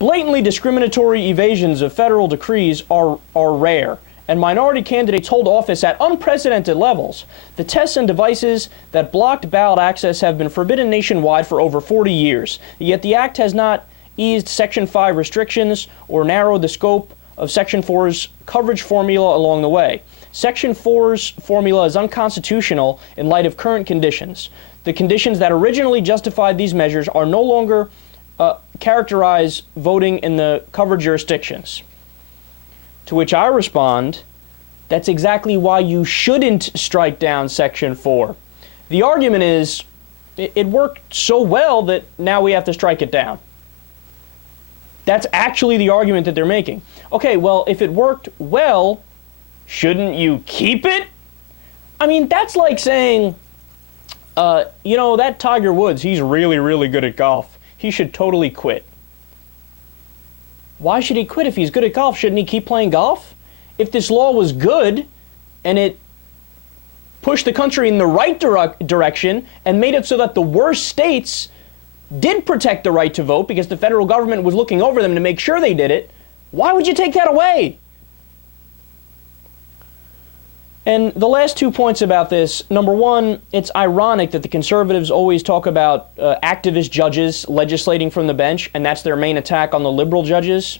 Blatantly discriminatory evasions of federal decrees are rare, and minority candidates hold office at unprecedented levels. The tests and devices that blocked ballot access have been forbidden nationwide for over 40 years, yet the act has not eased Section 5 restrictions or narrowed the scope of Section 4's coverage formula along the way. Section 4's formula is unconstitutional in light of current conditions. The conditions that originally justified these measures are no longer characterize voting in the covered jurisdictions. To which I respond, that's exactly why you shouldn't strike down Section 4. The argument is, it worked so well that now we have to strike it down. That's actually the argument that they're making. Okay, well, if it worked well, shouldn't you keep it? I mean, that's like saying, you know, that Tiger Woods, he's really, really good at golf. He should totally quit. Why should he quit if he's good at golf? Shouldn't he keep playing golf? If this law was good and it pushed the country in the right direction and made it so that the worst states did protect the right to vote because the federal government was looking over them to make sure they did it, why would you take that away? And the last 2 points about this, number one, it's ironic that the conservatives always talk about activist judges legislating from the bench, and that's their main attack on the liberal judges.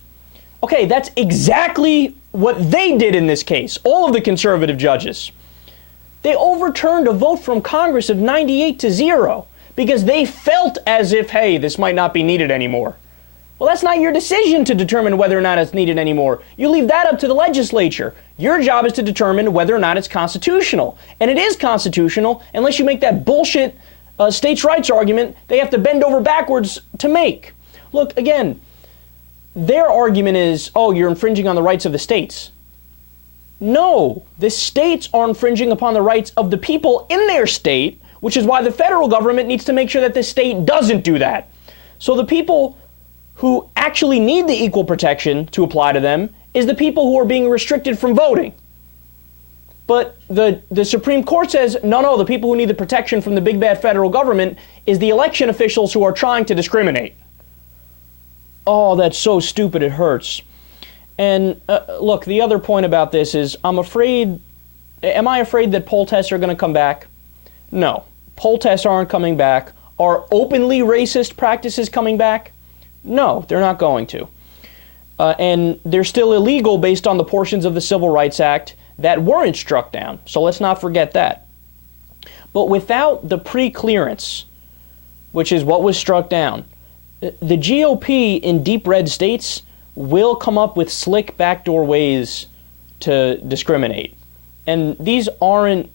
Okay, that's exactly what they did in this case, all of the conservative judges. They overturned a vote from Congress of 98-0 because they felt as if, hey, this might not be needed anymore. Well, that's not your decision to determine whether or not it's needed anymore. You leave that up to the legislature. Your job is to determine whether or not it's constitutional. And it is constitutional unless you make that bullshit states' rights argument they have to bend over backwards to make. Look, again, their argument is, oh, you're infringing on the rights of the states. No, the states are infringing upon the rights of the people in their state, which is why the federal government needs to make sure that the state doesn't do that. So the people who actually need the equal protection to apply to them is the people who are being restricted from voting. But the Supreme Court says, no, the people who need the protection from the big bad federal government is the election officials who are trying to discriminate. Oh, that's so stupid, it hurts. And look, the other point about this is, am I afraid that poll tests are going to come back? No, poll tests aren't coming back. Are openly racist practices coming back? No, they're not going to. And they're still illegal based on the portions of the Civil Rights Act that weren't struck down. So let's not forget that. But without the pre-clearance, which is what was struck down, the GOP in deep red states will come up with slick backdoor ways to discriminate. And these aren't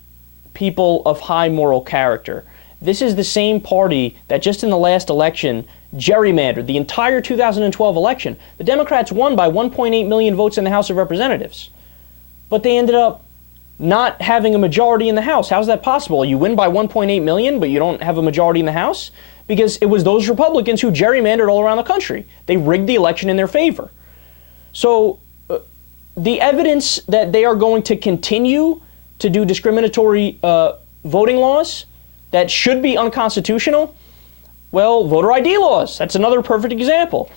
people of high moral character. This is the same party that just in the last election gerrymandered the entire 2012 election. The Democrats won by 1.8 million votes in the House of Representatives. But they ended up not having a majority in the House. How's that possible? You win by 1.8 million, but you don't have a majority in the House? Because it was those Republicans who gerrymandered all around the country. They rigged the election in their favor. So the evidence that they are going to continue to do discriminatory voting laws that should be unconstitutional, well, voter ID laws, that's another perfect example.